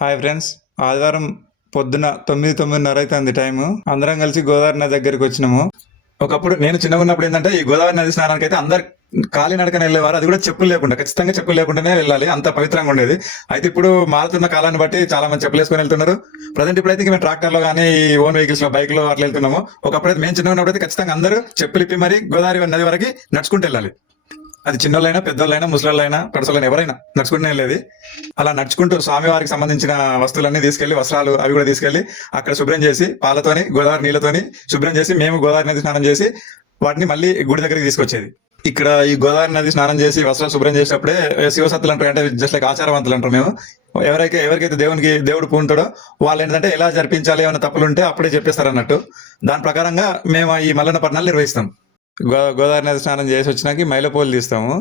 Hi friends. ఆదివారం పొద్దున 9:30 అవుతుంది టైము. అందరం కలిసి గోదావరి నది దగ్గరికి వచ్చినాము. ఒకప్పుడు నేను చిన్నగా ఉన్నప్పుడు ఏంటంటే ఈ గోదావరి నది స్నానానికి అయితే అందరు కాలినడకన వెళ్ళేవారు. అది కూడా చెప్పులు లేకుండా, ఖచ్చితంగా చెప్పులు లేకుండానే వెళ్ళాలి, అంత పవిత్రంగా ఉండేది. అయితే ఇప్పుడు మారుతున్న కాలాన్ని బట్టి చాలా మంది చెప్పులు వేసుకొని వెళ్తున్నారు. ప్రజెంట్ ఇప్పుడైతే మేము ట్రాక్టర్లో కానీ ఓన్ వెహికల్స్ లో, బైక్ లో అట్లా వెళ్తున్నాము. ఒకప్పుడైతే మేము చిన్నగా ఉన్నప్పుడు అయితే ఖచ్చితంగా అందరూ చెప్పులు ఇప్పి మరి గోదావరి నది వరకు నడుచుకుంటూ వెళ్ళాలి. అది చిన్నోళ్ళైనా, పెద్దోళ్ళైనా, ముసలోళ్ళైనా, పడసోళ్ళైనా ఎవరైనా నడుచుకుంటూనే వెళ్ళేది. అలా నడుచుకుంటూ స్వామివారికి సంబంధించిన వస్తువులన్నీ తీసుకెళ్లి, వస్త్రాలు అవి కూడా తీసుకెళ్లి అక్కడ శుభ్రం చేసి, పాలతోని గోదావరి నీళ్ళతోని శుభ్రం చేసి మేము గోదావరి నది స్నానం చేసి వాటిని మళ్ళీ గుడి దగ్గరికి తీసుకొచ్చేది. ఇక్కడ ఈ గోదావరి నది స్నానం చేసి వస్త్రాలు శుభ్రం చేసేటప్పుడే శివసత్తులు అంటారు, అంటే జస్ట్ లైక్ ఆచారవంతులు అంటారు మేము. ఎవరికైతే దేవుడు పూంటాడో వాళ్ళు ఏంటంటే ఎలా జరిపించాలి, ఏమైనా తప్పులు ఉంటే అప్పుడే చెప్పేస్తారు అన్నట్టు. దాని ప్రకారంగా మేము ఈ మల్లన్న పట్టణాలు నిర్వహిస్తాం. గోదావరి నది స్నానం చేసి వచ్చినాక మైలపోలు తీస్తాము.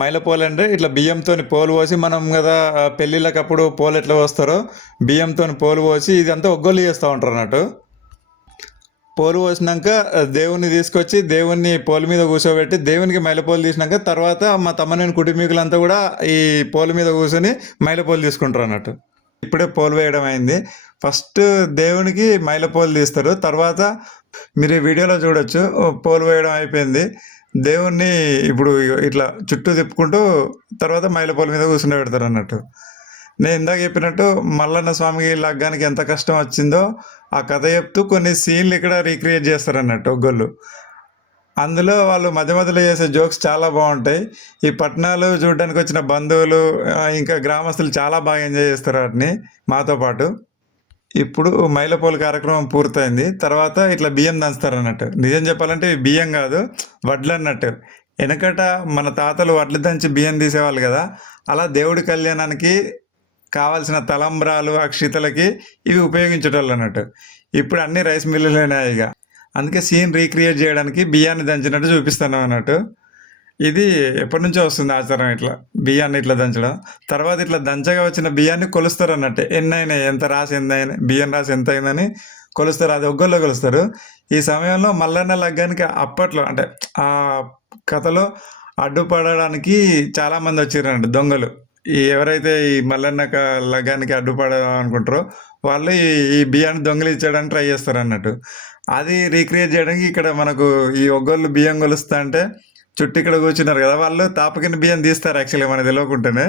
మైలపోలు అంటే ఇట్లా బియ్యంతో పోలు పోసి, మనం కదా పెళ్ళిళ్ళకప్పుడు పోలు ఎట్లా పోస్తారో బియ్యంతో పోలు పోసి ఇదంతా ఒగ్గోలు చేస్తూ ఉంటారు అన్నట్టు. పోలు పోసినాక దేవుణ్ణి తీసుకొచ్చి దేవుణ్ణి పోలు మీద కూర్చోబెట్టి దేవునికి మైలపోలు తీసినాక తర్వాత మా తమ్మని కుటుంబీకులంతా కూడా ఈ పోలు మీద కూర్చొని మైలపోలు తీసుకుంటారు అన్నట్టు. ఇప్పుడే పోలు వేయడం అయింది. ఫస్ట్ దేవునికి మైలపోలు తీస్తారు, తర్వాత మీరు ఈ వీడియోలో చూడొచ్చు పోలు వేయడం అయిపోయింది. దేవుణ్ణి ఇప్పుడు ఇట్లా చుట్టూ తిప్పుకుంటూ తర్వాత మైలపోలు మీద కూర్చుని పెడతారు అన్నట్టు. నేను ఇందాక చెప్పినట్టు మల్లన్న స్వామికి లగ్గానికి ఎంత కష్టం వచ్చిందో ఆ కథ చెప్తూ కొన్ని సీన్లు ఇక్కడ రీక్రియేట్ చేస్తారు అన్నట్టు ఒగ్గోళ్ళు. అందులో వాళ్ళు మధ్య మధ్యలో చేసే జోక్స్ చాలా బాగుంటాయి. ఈ పట్టణాలు చూడడానికి వచ్చిన బంధువులు ఇంకా గ్రామస్తులు చాలా బాగా ఎంజాయ్ చేస్తారు వాటిని మాతో పాటు. ఇప్పుడు మైలపోలు కార్యక్రమం పూర్తయింది. తర్వాత ఇట్లా బియ్యం దంచుతారు అన్నట్టు. నిజం చెప్పాలంటే ఇవి బియ్యం కాదు, వడ్లు అన్నట్టు. వెనకట మన తాతలు వడ్లు దంచి బియ్యం తీసేవాళ్ళు కదా, అలా దేవుడి కళ్యాణానికి కావాల్సిన తలంబ్రాలు, అక్షితలకి ఇవి ఉపయోగించేటోళ్ళు అన్నట్టు. ఇప్పుడు అన్ని రైస్ మిల్లులైనా ఇక, అందుకే సీన్ రీక్రియేట్ చేయడానికి బియ్యాన్ని దంచినట్టు చూపిస్తున్నాం అన్నట్టు. ఇది ఎప్పటి నుంచో వస్తుంది ఆచారం, ఇట్లా బియ్యాన్ని ఇట్లా దంచడం. తర్వాత ఇట్లా దంచగా వచ్చిన బియ్యాన్ని కొలుస్తారు అన్నట్టు. ఎన్నైనాయి, ఎంత రాసి ఎంత బియ్యం రాసి ఎంత అయిందని కొలుస్తారు. అది ఒగ్గోల్లో కొలుస్తారు. ఈ సమయంలో మల్లన్న లగ్గానికి అప్పట్లో అంటే ఆ కథలో అడ్డుపడడానికి చాలామంది వచ్చారంట దొంగలు. ఎవరైతే ఈ మల్లన్న లగ్గానికి అడ్డుపడాలనుకుంటారో వాళ్ళు ఈ బియ్యాన్ని దొంగలు ఇచ్చేయడానికి ట్రై చేస్తారు అన్నట్టు. అది రీక్రియేట్ చేయడానికి ఇక్కడ మనకు ఈ ఒగ్గోళ్ళు బియ్యం కొలుస్తా అంటే చుట్టూ ఇక్కడ కూర్చున్నారు కదా, వాళ్ళు తాపకిన బియ్యం తీస్తారు యాక్చువల్గా మనకు తెలియకుండానే.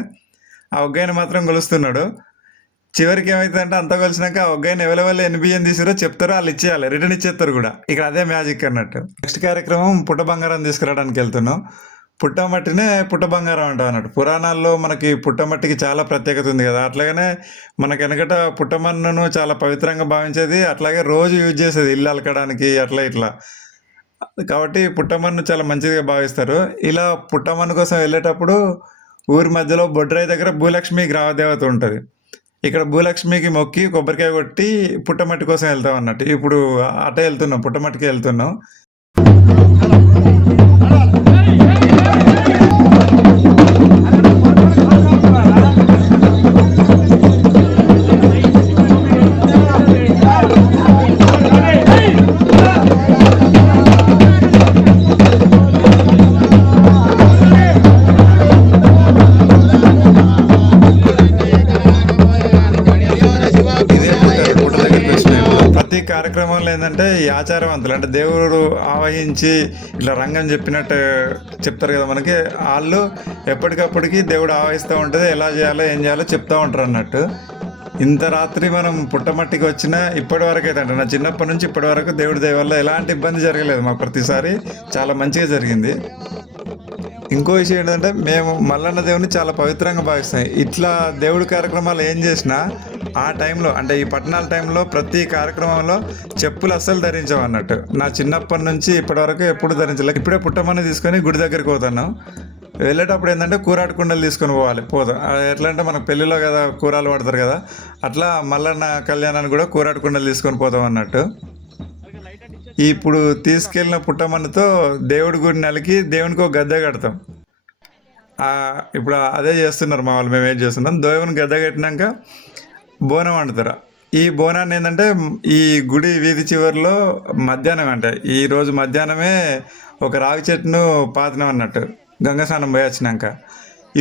ఆ ఒగ్గాయని మాత్రం కొలుస్తున్నాడు. చివరికి ఏమవుతుందంటే అంతా కొలిసినాక ఆ ఒగ్గాయని ఎవరెవరు ఎన్ని బియ్యం తీసారో చెప్తారో వాళ్ళు ఇచ్చేయాలి, రిటర్న్ ఇచ్చేస్తారు కూడా. ఇక్కడ అదే మ్యాజిక్ అన్నట్టు. నెక్స్ట్ కార్యక్రమం పుట్ట బంగారం తీసుకురావడానికి వెళ్తున్నాం. పుట్టమట్టినే పుట్ట బంగారం అంటాం అన్నట్టు. పురాణాల్లో మనకి పుట్టమట్టికి చాలా ప్రత్యేకత ఉంది కదా, అట్లాగనే మనకి వెనకట పుట్టమన్నును చాలా పవిత్రంగా భావించేది, అట్లాగే రోజు యూజ్ చేసేది ఇల్లు అలకడానికి అట్లా ఇట్లా. కాబట్టి పుట్టమన్ను చాలా మంచిగా భావిస్తారు. ఇలా పుట్టమన్ను కోసం వెళ్ళేటప్పుడు ఊరి మధ్యలో బొడ్రాయి దగ్గర భూలక్ష్మి గ్రామదేవత ఉంటుంది. ఇక్కడ భూలక్ష్మికి మొక్కి కొబ్బరికాయ కొట్టి పుట్టమట్టి కోసం వెళ్తాం అన్నట్టు. ఇప్పుడు అటే వెళ్తున్నాం, పుట్టమట్టికి వెళ్తున్నాం. ప్రతి కార్యక్రమంలో ఏంటంటే ఈ ఆచారవంతులు అంటే దేవుడు ఆవహించి ఇట్లా రంగం చెప్పినట్టు చెప్తారు కదా మనకి, వాళ్ళు ఎప్పటికప్పటికి దేవుడు ఆవహిస్తూ ఉంటుంది, ఎలా చేయాలో ఏం చేయాలో చెప్తూ ఉంటారు అన్నట్టు. ఇంత రాత్రి మనం పుట్టమట్టికి వచ్చిన ఇప్పటి వరకు అయితే అంటే నా చిన్నప్పటి నుంచి ఇప్పటి వరకు దేవుడి దయ వల్ల ఎలాంటి ఇబ్బంది జరగలేదు మాకు. ప్రతిసారి చాలా మంచిగా జరిగింది. ఇంకో విషయం ఏంటంటే మేము మల్లన్న దేవుని చాలా పవిత్రంగా భావిస్తాం. ఇట్లా దేవుడి కార్యక్రమాలు ఏం చేసినా ఆ టైంలో అంటే ఈ పట్టణాల టైంలో ప్రతి కార్యక్రమంలో చెప్పులు అస్సలు ధరించాం అన్నట్టు. నా చిన్నప్పటి నుంచి ఇప్పటి వరకు ఎప్పుడు ధరించలేదు. ఇప్పుడే పుట్టమని తీసుకొని గుడి దగ్గరికి పోతున్నాం. వెళ్ళేటప్పుడు ఏంటంటే కూరాడు కుండలు తీసుకొని పోతాం. ఎట్లా అంటే మనకు పెళ్ళిలో కదా కూరలు పడతారు కదా, అట్లా మల్లన్న కళ్యాణాన్ని కూడా కూరాడు కుండలు తీసుకొని పోతాం అన్నట్టు. ఇప్పుడు తీసుకెళ్ళిన పుట్టమన్నుతో దేవుడి గుడి నెలకి దేవునికి ఒక గద్దె కడతాం. ఇప్పుడు అదే చేస్తున్నారు మా వాళ్ళు, మేము ఏం చేస్తున్నాం, దేవుని గద్దె కట్టినాక బోనం వండుతారు. ఈ బోనాన్ని ఏంటంటే ఈ గుడి వీధి చివరిలో మధ్యాహ్నం అంటే ఈరోజు మధ్యాహ్నమే ఒక రావి చెట్టును పాతినాం అన్నట్టు గంగా స్నానం పోయి వచ్చినాక.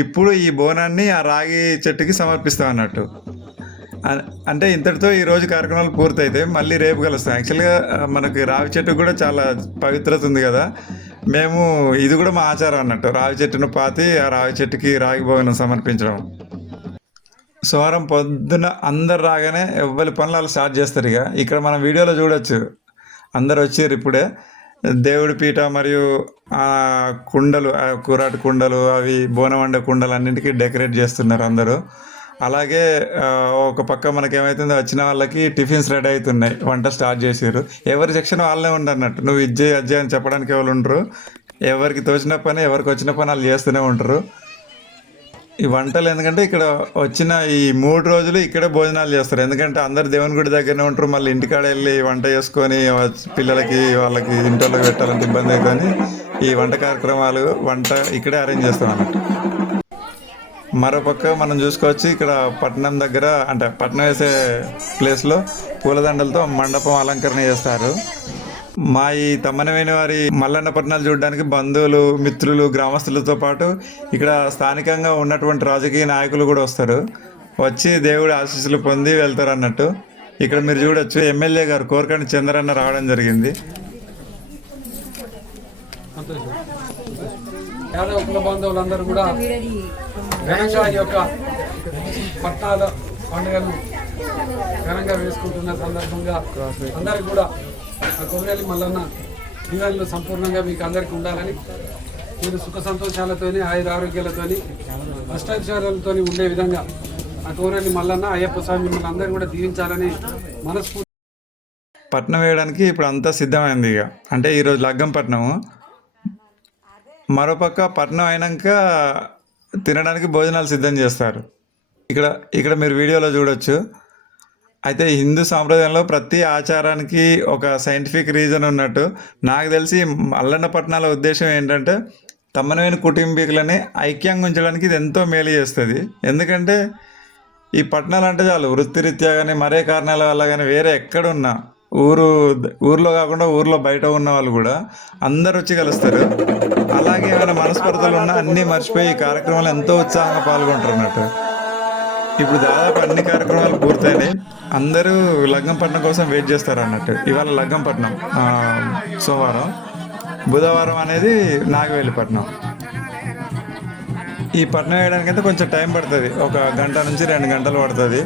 ఇప్పుడు ఈ బోనాన్ని ఆ రాగి చెట్టుకి సమర్పిస్తాం అన్నట్టు. అంటే ఇంతటితో ఈ రోజు కార్యక్రమాలు పూర్తయితే మళ్ళీ రేపు కలుస్తాం. యాక్చువల్గా మనకి రావి చెట్టు కూడా చాలా పవిత్రత ఉంది కదా, మేము ఇది కూడా మా ఆచారం అన్నట్టు, రావి చెట్టును పాతి ఆ రావి చెట్టుకి రాగి భోజనం సమర్పించడం. సోమవారం పొద్దున అందరు రాగానే ఎవ్వరి పనులు వాళ్ళు స్టార్ట్ చేస్తారు. ఇక ఇక్కడ మనం వీడియోలో చూడొచ్చు, అందరు వచ్చారు ఇప్పుడే. దేవుడి పీట మరియు ఆ కుండలు, ఆ కూరాటి కుండలు, అవి బోనం వండే కుండలు అన్నింటికీ డెకరేట్ చేస్తున్నారు అందరూ. అలాగే ఒక పక్క మనకేమవుతుందో వచ్చిన వాళ్ళకి టిఫిన్స్ రెడీ అవుతున్నాయి, వంట స్టార్ట్ చేసారు. ఎవరి సెక్షన్ వాళ్ళే ఉండన్నట్టు, నువ్వు ఇజ్జే అజ్జే అని చెప్పడానికి ఎవరు ఉండరు. ఎవరికి తోచిన పని, ఎవరికి వచ్చిన పని వాళ్ళు చేస్తూనే ఉంటారు. ఈ వంటలు ఎందుకంటే ఇక్కడ వచ్చిన ఈ 3 రోజులు ఇక్కడే భోజనాలు చేస్తారు. ఎందుకంటే అందరు దేవుని గుడి దగ్గరనే ఉంటారు, మళ్ళీ ఇంటికాడ వెళ్ళి వంట చేసుకొని పిల్లలకి వాళ్ళకి ఇంట్లో పెట్టాలంటే ఇబ్బంది అవుతుంది. ఈ వంట కార్యక్రమాలు వంట ఇక్కడే అరేంజ్ చేస్తాం అన్నట్టు. మరోపక్క మనం చూసుకోవచ్చు, ఇక్కడ పట్నం దగ్గర అంటే పట్నం వేసే ప్లేస్లో పూలదండలతో మండపం అలంకరణ చేస్తారు. మా ఈ తమ్మనవేని వారి మల్లన్న పట్టణాలు చూడడానికి బంధువులు, మిత్రులు, గ్రామస్తులతో పాటు ఇక్కడ స్థానికంగా ఉన్నటువంటి రాజకీయ నాయకులు కూడా వస్తారు. వచ్చి దేవుడి ఆశీస్సులు పొంది వెళ్తారు అన్నట్టు. ఇక్కడ మీరు చూడొచ్చు, ఎమ్మెల్యే గారు కోరకండి చంద్రన్న రావడం జరిగింది. యాదవ కుల బాంధవులందరూ కూడా ఘనంగా ఈ యొక్క పట్నాల పండుగను ఘనంగా వేసుకుంటున్న సందర్భంగా అందరికి కూడా కొమరేలి మల్లన్న దీవెనలు సంపూర్ణంగా మీకు అందరికీ ఉండాలని, మీరు సుఖ సంతోషాలతోని ఆయుర ఆరోగ్యాలతోని అష్టైశ్వర్యాలతో ఉండే విధంగా ఆ కొమరేలి మల్లన్న అయ్యప్ప స్వామి మిమ్మల్ని అందరినీ కూడా దీవించాలని మనస్ఫూర్తి. పట్నం వేయడానికి ఇప్పుడు అంతా సిద్ధమైంది. ఇక అంటే ఈరోజు లగ్గం పట్నము. మరోపక్క పట్నం అయినాక తినడానికి భోజనాలు సిద్ధం చేస్తారు. ఇక్కడ మీరు వీడియోలో చూడొచ్చు. అయితే హిందూ సాంప్రదాయంలో ప్రతి ఆచారానికి ఒక సైంటిఫిక్ రీజన్ ఉన్నట్టు, నాకు తెలిసి మల్లన్న పట్నాల ఉద్దేశం ఏంటంటే తమ్మనవేని కుటుంబీకులని ఐక్యంగా ఉంచడానికి ఇది ఎంతో మేలు చేస్తుంది. ఎందుకంటే ఈ పట్టణాలు అంటే చాలు వృత్తిరీత్యా కానీ మరే కారణాల వల్ల కానీ వేరే ఎక్కడున్నా ఊర్లో కాకుండా ఊర్లో బయట ఉన్న వాళ్ళు కూడా అందరు వచ్చి కలుస్తారు. అలాగే ఏమైనా మనస్పర్ధలు ఉన్నా అన్నీ మర్చిపోయి ఈ కార్యక్రమాలు ఎంతో ఉత్సాహంగా పాల్గొంటారు అన్నట్టు. ఇప్పుడు దాదాపు అన్ని కార్యక్రమాలు పూర్తయినాయి. అందరూ లగ్గంపట్నం కోసం వెయిట్ చేస్తారు అన్నట్టు. ఇవాళ లగ్గంపట్నం సోమవారం, బుధవారం అనేది నాగవేలిపట్నం. ఈ పట్నం వేయడానికైతే కొంచెం టైం పడుతుంది, 1 గంట నుంచి 2 గంటలు పడుతుంది.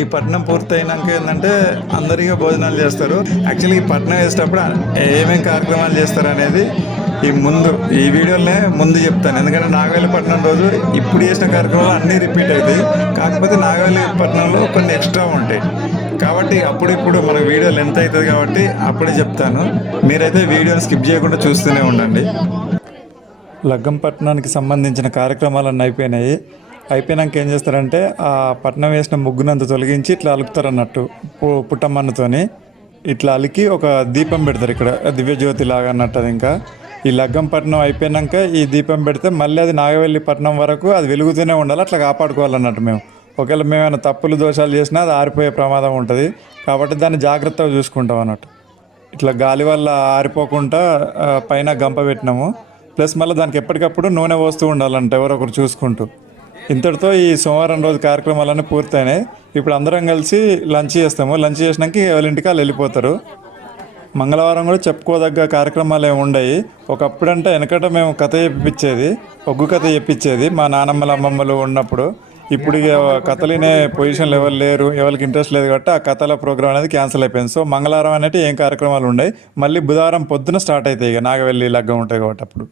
ఈ పట్నం పూర్తయినాక ఏంటంటే అందరిగా భోజనాలు చేస్తారు. యాక్చువల్లీ ఈ పట్నం వేసేటప్పుడు ఏమేమి కార్యక్రమాలు చేస్తారు అనేది ఈ వీడియోలోనే ముందు చెప్తాను. ఎందుకంటే నాగవేలిపట్నం రోజు ఇప్పుడు చేసిన కార్యక్రమాలు అన్నీ రిపీట్ అవుతాయి, కాకపోతే నాగవేలిపట్నంలో కొన్ని ఎక్స్ట్రా ఉంటాయి. కాబట్టి అప్పుడిప్పుడు మనకు వీడియో లెంత్ అవుతుంది కాబట్టి అప్పుడే చెప్తాను. మీరైతే వీడియోని స్కిప్ చేయకుండా చూస్తూనే ఉండండి. లగ్గంపట్నానికి సంబంధించిన కార్యక్రమాలన్నీ అయిపోయినాక ఏం చేస్తారంటే ఆ పట్నం వేసిన ముగ్గునంత తొలగించి ఇట్లా అలుకుతారు అన్నట్టు, పుట్టమన్నుతోని ఇట్లా అలికి ఒక దీపం పెడతారు ఇక్కడ, దివ్యజ్యోతి లాగా అన్నట్టు. అది ఇంకా ఈ లగ్గంపట్నం అయిపోయినాక ఈ దీపం పెడితే మళ్ళీ అది నాగవెల్లిపట్నం వరకు అది వెలుగుతూనే ఉండాలి, అట్లా కాపాడుకోవాలన్నట్టు. మేము ఒకవేళ మేమైనా తప్పులు దోషాలు చేసినా అది ఆరిపోయే ప్రమాదం ఉంటుంది, కాబట్టి దాన్ని జాగ్రత్తగా చూసుకుంటాం అన్నట్టు. ఇట్లా గాలి వల్ల ఆరిపోకుండా పైన గంప పెట్టినాము. ప్లస్ మళ్ళీ దానికి ఎప్పటికప్పుడు నూనె పోస్తూ ఉండాలంట ఎవరొకరు చూసుకుంటూ. ఇంతటితో ఈ సోమవారం రోజు కార్యక్రమాలన్నీ పూర్తయినాయి. ఇప్పుడు అందరం కలిసి లంచ్ చేస్తాము. లంచ్ చేసినాక ఎవరి ఇంటికి వాళ్ళు వెళ్ళిపోతారు. మంగళవారం కూడా చెప్పుకోదగ్గ కార్యక్రమాలు ఏమి ఉండవు. ఒకప్పుడంటే వెనకట మేము కథ చెప్పించేది, ఒగ్గు కథ చెప్పించేది మా నానమ్మల అమ్మమ్మలు ఉన్నప్పుడు. ఇప్పుడు ఇక కథలు వినే పొజిషన్లు ఎవరు లేరు, ఎవరికి ఇంట్రెస్ట్ లేదు కాబట్టి ఆ కథల ప్రోగ్రామ్ అనేది క్యాన్సిల్ అయిపోయింది. సో మంగళవారం అనేది ఏం కార్యక్రమాలు ఉన్నాయి. మళ్ళీ బుధవారం పొద్దున స్టార్ట్ అవుతాయి, ఇక నాగవెల్లి లగ్గం ఉంటాయి కాబట్టి అప్పుడు.